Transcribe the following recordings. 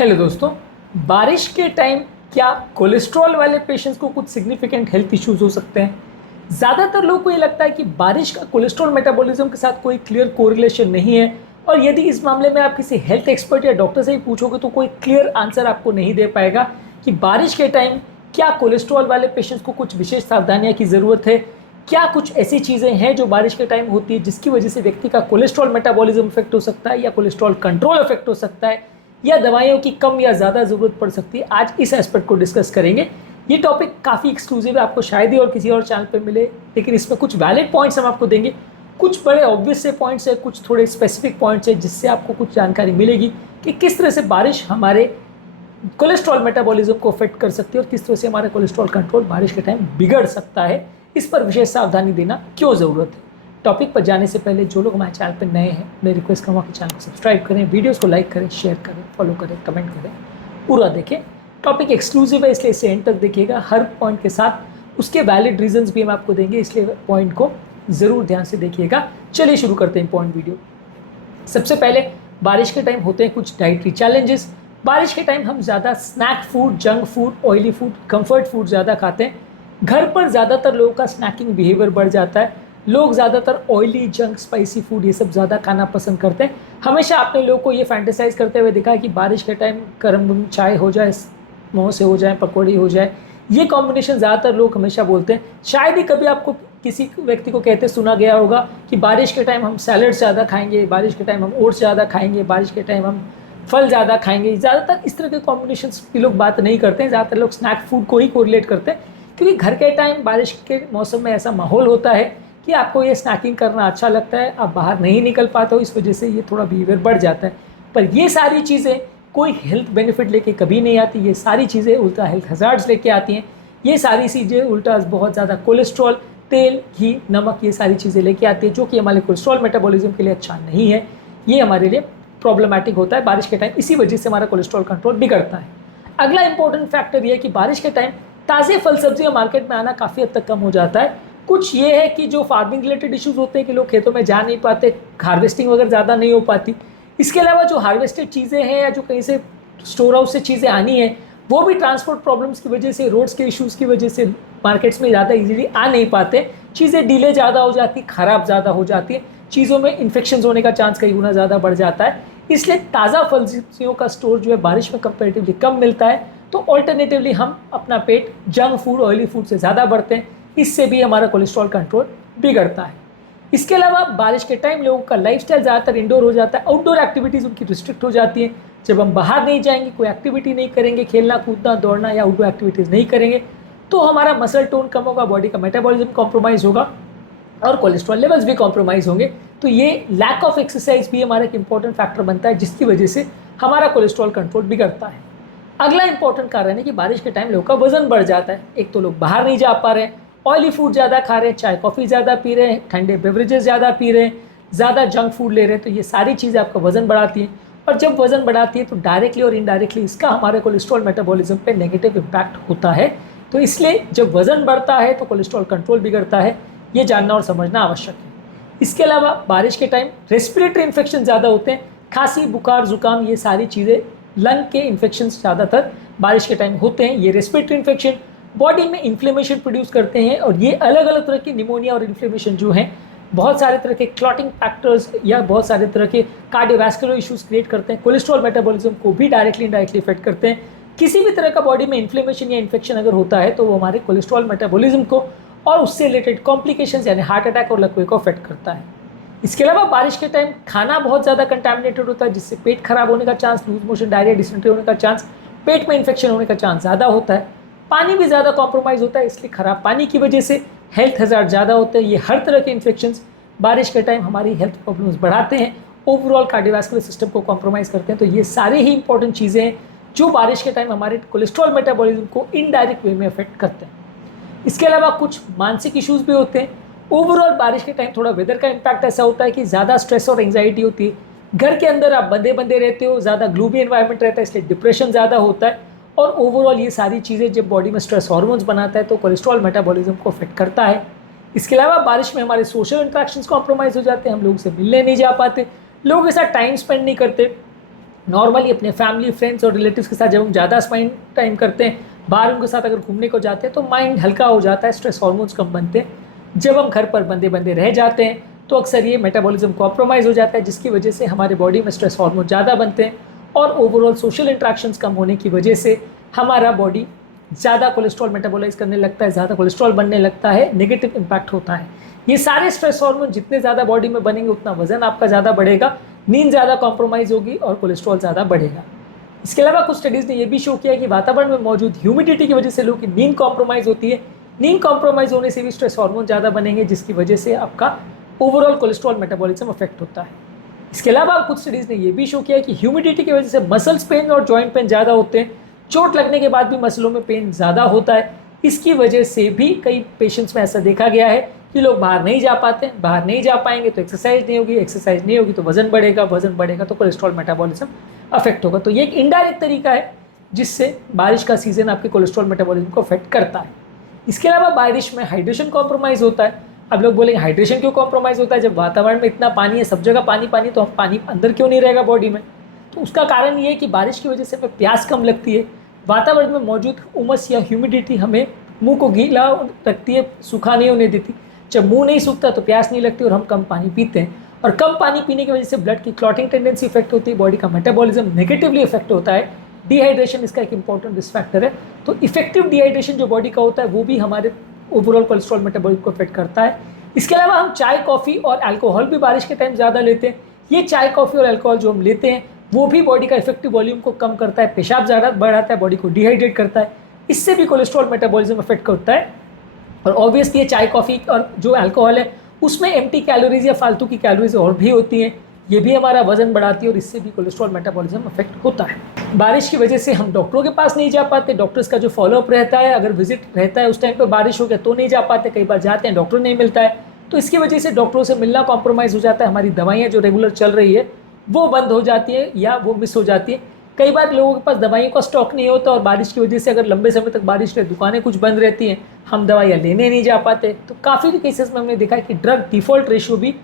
Hello दोस्तों, बारिश के टाइम क्या कोलेस्ट्रॉल वाले पेशेंट्स को कुछ सिग्निफिकेंट हेल्थ इश्यूज हो सकते हैं। ज़्यादातर लोगों को ये लगता है कि बारिश का कोलेस्ट्रॉल मेटाबॉलिज्म के साथ कोई क्लियर कोरिलेशन नहीं है, और यदि इस मामले में आप किसी हेल्थ एक्सपर्ट या डॉक्टर से ही पूछोगे तो कोई क्लियर आंसर आपको नहीं दे पाएगा कि बारिश के टाइम क्या कोलेस्ट्रॉल वाले पेशेंट्स को कुछ विशेष सावधानियाँ की ज़रूरत है, क्या कुछ ऐसी चीज़ें हैं जो बारिश के टाइम होती है जिसकी वजह से व्यक्ति का कोलेस्ट्रॉल मेटाबॉलिज्म इफेक्ट हो सकता है या कोलेस्ट्रॉल कंट्रोल इफेक्ट हो सकता है, या दवाइयों की कम या ज़्यादा ज़रूरत पड़ सकती है। आज इस एस्पेक्ट को डिस्कस करेंगे। ये टॉपिक काफ़ी एक्सक्लूसिव है, आपको शायद ही और किसी और चैनल पे मिले, लेकिन इसमें कुछ वैलिड पॉइंट्स हम आपको देंगे, कुछ बड़े ऑब्वियस से पॉइंट्स है, कुछ थोड़े स्पेसिफिक पॉइंट्स है जिससे आपको कुछ जानकारी मिलेगी कि किस तरह से बारिश हमारे कोलेस्ट्रॉल मेटाबॉलिज्म को अफेक्ट कर सकती है और किस तरह से हमारा कोलेस्ट्रॉल कंट्रोल बारिश के टाइम बिगड़ सकता है। इस पर विशेष सावधानी देना क्यों ज़रूरत है। टॉपिक पर जाने से पहले जो लोग हमारे चैनल पर नए हैं, मैं रिक्वेस्ट करूँगा कि चैनल को सब्सक्राइब करें, वीडियोस को लाइक करें, शेयर करें, फॉलो करें, कमेंट करें, पूरा देखें। टॉपिक एक्सक्लूसिव है इसलिए इसे एंड तक देखिएगा। हर पॉइंट के साथ उसके वैलिड रीजंस भी हम आपको देंगे, इसलिए पॉइंट को ज़रूर ध्यान से देखिएगा। चलिए शुरू करते हैं पॉइंट वीडियो। सबसे पहले बारिश के टाइम होते हैं कुछ डाइटरी चैलेंजेस। बारिश के टाइम हम ज़्यादा snack food, junk food, oily food, comfort food ज़्यादा खाते हैं। घर पर ज़्यादातर लोगों का स्नैकिंग बिहेवियर बढ़ जाता है। लोग ज़्यादातर ऑयली, जंक, स्पाइसी फूड ये सब ज़्यादा खाना पसंद करते हैं। हमेशा आपने लोगों को ये फैंटेसाइज करते हुए देखा है कि बारिश के टाइम गर्म चाय हो जाए, समोसे हो जाए, पकौड़ी हो जाए, ये कॉम्बिनेशन ज़्यादातर लोग हमेशा बोलते हैं। शायद ही कभी आपको किसी व्यक्ति को कहते सुना गया होगा कि बारिश के टाइम हम सैलड ज़्यादा खाएंगे, बारिश के टाइम हम ओट्स ज़्यादा खाएंगे, बारिश के टाइम हम फल ज़्यादा खाएंगे। ज़्यादातर इस तरह के कॉम्बिनेशन की लोग बात नहीं करते हैं, ज़्यादातर लोग स्नैक फूड को ही कोरिलेट करते हैं, क्योंकि घर के टाइम बारिश के मौसम में ऐसा माहौल होता है कि आपको ये स्नैकिंग करना अच्छा लगता है, आप बाहर नहीं निकल पाते हो, इस वजह से ये थोड़ा बिहेवियर बढ़ जाता है। पर ये सारी चीज़ें कोई हेल्थ बेनिफिट लेके कभी नहीं आती, ये सारी चीज़ें उल्टा हेल्थ हज़ार्ड्स लेके आती हैं। ये सारी चीज़ें उल्टा बहुत ज़्यादा कोलेस्ट्रॉल, तेल, घी, नमक, ये सारी चीज़ें लेके आती है जो कि हमारे कोलेस्ट्रॉल मेटाबॉलिज्म के लिए अच्छा नहीं है। ये हमारे लिए प्रॉब्लमैटिक होता है बारिश के टाइम, इसी वजह से हमारा कोलेस्ट्रॉल कंट्रोल बिगड़ता है। अगला इंपॉर्टेंट फैक्टर ये है कि बारिश के टाइम ताज़े फल सब्जियां मार्केट में आना काफ़ी हद तक कम हो जाता है। कुछ ये है कि जो फार्मिंग रिलेटेड इश्यूज होते हैं कि लोग खेतों में जा नहीं पाते, हार्वेस्टिंग वगैरह ज़्यादा नहीं हो पाती। इसके अलावा जो हार्वेस्टेड चीज़ें हैं या जो कहीं से स्टोर हाउस से चीज़ें आनी है, वो भी ट्रांसपोर्ट प्रॉब्लम्स की वजह से, रोड्स के इश्यूज़ की वजह से मार्केट्स में ज़्यादा ईजीली आ नहीं पाते। चीज़ें डिले ज़्यादा हो जाती, ख़राब ज़्यादा हो जाती है, चीज़ों में इन्फेक्शन होने का चांस कई गुना ज़्यादा बढ़ जाता है। इसलिए ताज़ा फल सब्जियों का स्टोर जो है बारिश में कंपेरेटिवली कम मिलता है, तो ऑल्टरनेटिवली हम अपना पेट जंक फूड, ऑयली फूड से ज़्यादा बढ़ते हैं, इससे भी हमारा कोलेस्ट्रॉल कंट्रोल बिगड़ता है। इसके अलावा बारिश के टाइम लोगों का लाइफस्टाइल ज़्यादातर इंडोर हो जाता है, आउटडोर एक्टिविटीज़ उनकी रिस्ट्रिक्ट हो जाती हैं। जब हम बाहर नहीं जाएंगे, कोई एक्टिविटी नहीं करेंगे, खेलना कूदना, दौड़ना या आउटडोर एक्टिविटीज़ नहीं करेंगे, तो हमारा मसल टोन कम होगा, बॉडी का मेटाबॉलिज्म कॉम्प्रोमाइज़ होगा और कोलेस्ट्रॉल लेवल्स भी कॉम्प्रोमाइज़ होंगे। तो ये लैक ऑफ एक्सरसाइज भी हमारा एक इंपॉर्टेंट फैक्टर बनता है, जिसकी वजह से हमारा कोलेस्ट्रॉल कंट्रोल बिगड़ता है। अगला इंपॉर्टेंट कारण है कि बारिश के टाइम लोगों का वजन बढ़ जाता है। एक तो लोग बाहर नहीं जा पा रहे हैं, ऑयली फूड ज़्यादा खा रहे हैं, चाय कॉफ़ी ज़्यादा पी रहे हैं, ठंडे बेवरेजेस ज़्यादा पी रहे हैं, ज़्यादा जंक फूड ले रहे हैं, तो ये सारी चीज़ें आपका वजन बढ़ाती हैं। और जब वजन बढ़ाती है तो डायरेक्टली और इनडायरेक्टली इसका हमारे कोलेस्ट्रॉल मेटाबॉलिज्म पे नेगेटिव इम्पैक्ट होता है। तो इसलिए जब वजन बढ़ता है तो कोलेस्ट्रॉल कंट्रोल बिगड़ता है, ये जानना और समझना आवश्यक है। इसके अलावा बारिश के टाइम रेस्पिरेटरी इन्फेक्शन ज़्यादा होते हैं, खांसी, बुखार, जुकाम, ये सारी चीज़ें, लंग के इन्फेक्शन ज़्यादातर बारिश के टाइम होते हैं। ये रेस्पिरेटरी इन्फेक्शन बॉडी में इन्फ्लेमेशन प्रोड्यूस करते हैं, और ये अलग अलग तरह की निमोनिया और इन्फ्लेमेशन जो हैं, बहुत सारे तरह के क्लॉटिंग फैक्टर्स या बहुत सारे तरह के कार्डियोवैस्कुलर इश्यूज क्रिएट करते हैं, कोलेस्ट्रॉल मेटाबॉलिज्म को भी डायरेक्टली इनडायरेक्टली इफेक्ट करते हैं। किसी भी तरह का बॉडी में इन्फ्लेमेशन या इन्फेक्शन अगर होता है तो वो हमारे कोलेस्ट्रॉल मेटाबॉलिज्म को और उससे रिलेटेड कॉम्प्लिकेशंस यानी हार्ट अटैक और लकवे को अफेक्ट करता है। इसके अलावा बारिश के टाइम खाना बहुत ज़्यादा कंटामिनेटेड होता है, जिससे पेट खराब होने का chance, loose motion, diarrhoea, dysentery होने का चांस, पेट में इन्फेक्शन होने का चांस ज़्यादा होता है। पानी भी ज़्यादा कॉम्प्रोमाइज़ होता है, इसलिए ख़राब पानी की वजह से हेल्थ हज़ार्ड ज़्यादा होते हैं। ये हर तरह के इन्फेक्शंस बारिश के टाइम हमारी हेल्थ प्रॉब्लम्स बढ़ाते हैं, ओवरऑल कार्डियोवैस्कुलर सिस्टम को कॉम्प्रोमाइज़ करते हैं। तो ये सारे ही इंपॉर्टेंट चीज़ें हैं जो बारिश के टाइम हमारे कोलेस्ट्रॉल मेटाबॉलिज्म को इनडायरेक्ट वे में अफेक्ट करते हैं। इसके अलावा कुछ मानसिक इश्यूज़ भी होते हैं। ओवरऑल बारिश के टाइम थोड़ा वेदर का इम्पैक्ट ऐसा होता है कि ज़्यादा स्ट्रेस और एंग्जाइटी होती है, घर के अंदर आप बंदे बंदे रहते हो, ज़्यादा ग्लूमी एनवायरनमेंट रहता है, इसलिए डिप्रेशन ज़्यादा होता है। और ओवरऑल ये सारी चीज़ें जब बॉडी में स्ट्रेस हार्मोन्स बनाता है तो कोलेस्ट्रॉल मेटाबॉलिज्म को अफेक्ट करता है। इसके अलावा बारिश में हमारे सोशल इंटरेक्शंस कॉम्प्रोमाइज़ हो जाते हैं, हम लोगों से मिलने नहीं जा पाते, लोगों के साथ टाइम स्पेंड नहीं करते, नॉर्मली अपने फैमिली फ्रेंड्स और रिलेटिव्स के साथ जब हम ज़्यादा स्पेंड टाइम करते हैं, बाहर उनके साथ अगर घूमने को जाते हैं तो माइंड हल्का हो जाता है, स्ट्रेस हार्मोन्स कम बनते हैं। जब हम घर पर बंदे बंदे रह जाते हैं तो अक्सर ये मेटाबॉलिज्म कॉम्प्रोमाइज़ हो जाता है, जिसकी वजह से हमारे बॉडी में स्ट्रेस हार्मोन ज़्यादा बनते हैं और ओवरऑल सोशल इंट्रैक्शंस कम होने की वजह से हमारा बॉडी ज़्यादा कोलेस्ट्रॉल मेटाबोलाइज करने लगता है, ज़्यादा कोलेस्ट्रॉल बनने लगता है, नेगेटिव इम्पैक्ट होता है। ये सारे स्ट्रेस हार्मोन जितने ज़्यादा बॉडी में बनेंगे उतना वजन आपका ज़्यादा बढ़ेगा, नींद ज़्यादा कॉम्प्रोमाइज़ होगी और कोलेस्ट्रॉल ज़्यादा बढ़ेगा। इसके अलावा कुछ स्टडीज़ ने यह भी शो किया कि वातावरण में मौजूद ह्यूमिडिटी की वजह से लोगों की नींद कॉम्प्रोमाइज़ होती है। नींद कॉम्प्रोमाइज़ होने से भी स्ट्रेस हार्मोन ज़्यादा बनेंगे, जिसकी वजह से आपका ओवरऑल कोलेस्ट्रॉल मेटाबॉलिज्म अफेक्ट होता है। इसके अलावा कुछ स्टडीज़ ने यह भी शो किया कि ह्यूमिडिटी की वजह से मसल्स पेन और जॉइंट पेन ज़्यादा होते हैं। चोट लगने के बाद भी मसलों में पेन ज़्यादा होता है। इसकी वजह से भी कई पेशेंट्स में ऐसा देखा गया है कि लोग बाहर नहीं जा पाते, बाहर नहीं जा पाएंगे तो एक्सरसाइज नहीं होगी, एक्सरसाइज नहीं होगी तो वजन बढ़ेगा, वजन बढ़ेगा तो कोलेस्ट्रॉल मेटाबॉलिज्म अफेक्ट होगा। तो ये एक इनडायरेक्ट तरीका है जिससे बारिश का सीजन आपके कोलेस्ट्रॉल मेटाबॉलिज्म को अफेक्ट करता है। इसके अलावा बारिश में हाइड्रेशन कॉम्प्रोमाइज़ होता है। अब लोग बोलेंगे हाइड्रेशन क्यों कॉम्प्रोमाइज़ होता है, जब वातावरण में इतना पानी है, सब जगह पानी पानी, तो हम पानी अंदर क्यों नहीं रहेगा बॉडी में? तो उसका कारण ये है कि बारिश की वजह से हमें प्यास कम लगती है। वातावरण में मौजूद उमस या ह्यूमिडिटी हमें मुंह को गीला रखती है, सूखा नहीं होने देती। जब मुंह नहीं सूखता तो प्यास नहीं लगती और हम कम पानी पीते हैं, और कम पानी पीने की वजह से ब्लड की क्लॉटिंग टेंडेंसी इफेक्ट होती है, बॉडी का मेटाबॉलिज्म नेगेटिवली इफेक्ट होता है। डिहाइड्रेशन इसका एक इंपॉर्टेंट रिस्क फैक्टर है। तो इफेक्टिव डिहाइड्रेशन जो बॉडी का होता है वो भी हमारे ओवरऑल कोलेस्ट्रॉल मेटाबॉलिज्म को अफेक्ट करता है। इसके अलावा हम चाय, कॉफ़ी और अल्कोहल भी बारिश के टाइम ज़्यादा लेते हैं। ये चाय, कॉफ़ी और अल्कोहल जो हम लेते हैं वो भी बॉडी का इफेक्टिव वॉल्यूम को कम करता है, पेशाब ज़्यादा बढ़ाता है, बॉडी को डिहाइड्रेट करता है। इससे भी कोलेस्ट्रॉल मेटाबॉलिज्म अफेक्ट करता है। और ऑब्वियसली ये चाय, कॉफ़ी और जो अल्कोहल है उसमें एम्प्टी कैलोरीज या फालतू की कैलोरीज और भी होती हैं, ये भी हमारा वजन बढ़ाती है और इससे भी कोलेस्ट्रॉल मेटाबॉलिज्म अफेक्ट होता है। बारिश की वजह से हम डॉक्टरों के पास नहीं जा पाते, डॉक्टर्स का जो फॉलोअप रहता है, अगर विजिट रहता है उस टाइम पर बारिश हो गया तो नहीं जा पाते, कई बार जाते हैं डॉक्टर नहीं मिलता है, तो इसकी वजह से डॉक्टरों से मिलना कॉम्प्रोमाइज़ हो जाता है। हमारी दवाइयाँ जो रेगुलर चल रही है वो बंद हो जाती है या वो मिस हो जाती है। कई बार लोगों के पास दवाइयों का स्टॉक नहीं होता और बारिश की वजह से अगर लंबे समय तक बारिश रहे, दुकानें कुछ बंद रहती हैं, हम दवाइयाँ लेने नहीं जा पाते। तो काफ़ी केसेस में हमने देखा है कि ड्रग डिफ़ॉल्ट रेशियो भी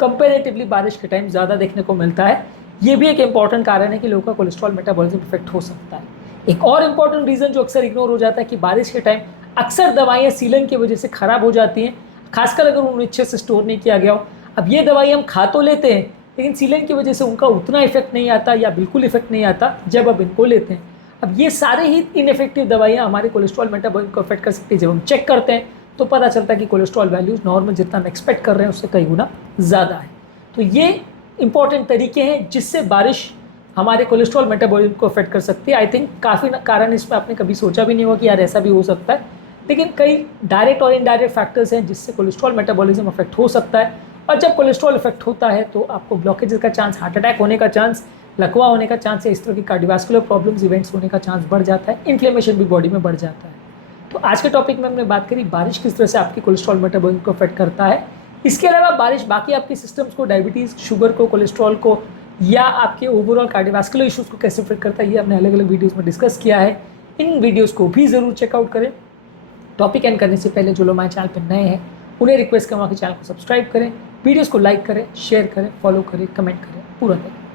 कंपेरेटिवली बारिश के टाइम ज़्यादा देखने को मिलता है। ये भी एक इंपॉर्टेंट कारण है कि लोगों का कोलेस्ट्रॉल मेटाबॉलिज्म इफेक्ट हो सकता है। एक और इम्पॉर्टेंट रीज़न जो अक्सर इग्नोर हो जाता है कि बारिश के टाइम अक्सर दवाइयाँ सीलन की वजह से ख़राब हो जाती हैं, खासकर अगर उन्हें अच्छे से स्टोर नहीं किया गया हो। अब ये दवाई हम खा तो लेते हैं लेकिन सीलन की वजह से उनका उतना इफेक्ट नहीं आता या बिल्कुल इफेक्ट नहीं आता जब अब इनको लेते हैं। अब ये सारे ही इनइफेक्टिव दवाइयाँ हमारे कोलेस्ट्रॉल मेटाबॉलिज्म को अफेक्ट कर सकती है। जब हम चेक करते हैं तो पता चलता है कि कोलेस्ट्रॉल वैल्यूज़ नॉर्मल जितना हम एक्सपेक्ट कर रहे हैं उससे कई गुना ज़्यादा है। तो ये इंपॉर्टेंट तरीके हैं जिससे बारिश हमारे कोलेस्ट्रॉल मेटाबॉलिज्म को अफेक्ट कर सकती है। आई थिंक काफ़ी कारण इसमें आपने कभी सोचा भी नहीं होगा कि यार ऐसा भी हो सकता है, लेकिन कई डायरेक्ट और इनडायरेक्ट फैक्टर्स हैं जिससे कोलेस्ट्रॉल मेटाबॉलिज्म अफेक्ट हो सकता है। और जब कोलेस्ट्रॉल इफेक्ट होता है तो आपको ब्लॉकेजेस का चांस, हार्ट अटैक होने का चांस, लकवा होने का चांस या इस तरह की कार्डियोवास्कुलर प्रॉब्लम्स, इवेंट्स होने का चांस बढ़ जाता है, इन्फ्लेमेशन भी बॉडी में बढ़ जाता है। तो आज के टॉपिक में हमने बात करी बारिश किस तरह से आपकी कोलेस्ट्रॉल मेटाबॉलिज्म को अफेक्ट करता है। इसके अलावा बारिश बाकी आपके सिस्टम्स को, डायबिटीज़, शुगर को, कोलेस्ट्रॉल को या आपके ओवरऑल कार्डियोवास्कुलर इशूज़ को कैसे अफेक्ट करता है ये हमने अलग अलग वीडियोज़ में डिस्कस किया है। इन वीडियोज़ को भी ज़रूर चेकआउट करें। टॉपिक एंड करने से पहले जो लोग हमारे चैनल पर नए हैं उन्हें रिक्वेस्ट करूँगा कि चैनल को सब्सक्राइब करें, वीडियोज़ को लाइक करें, शेयर करें, फॉलो करें, कमेंट करें, पूरा करें।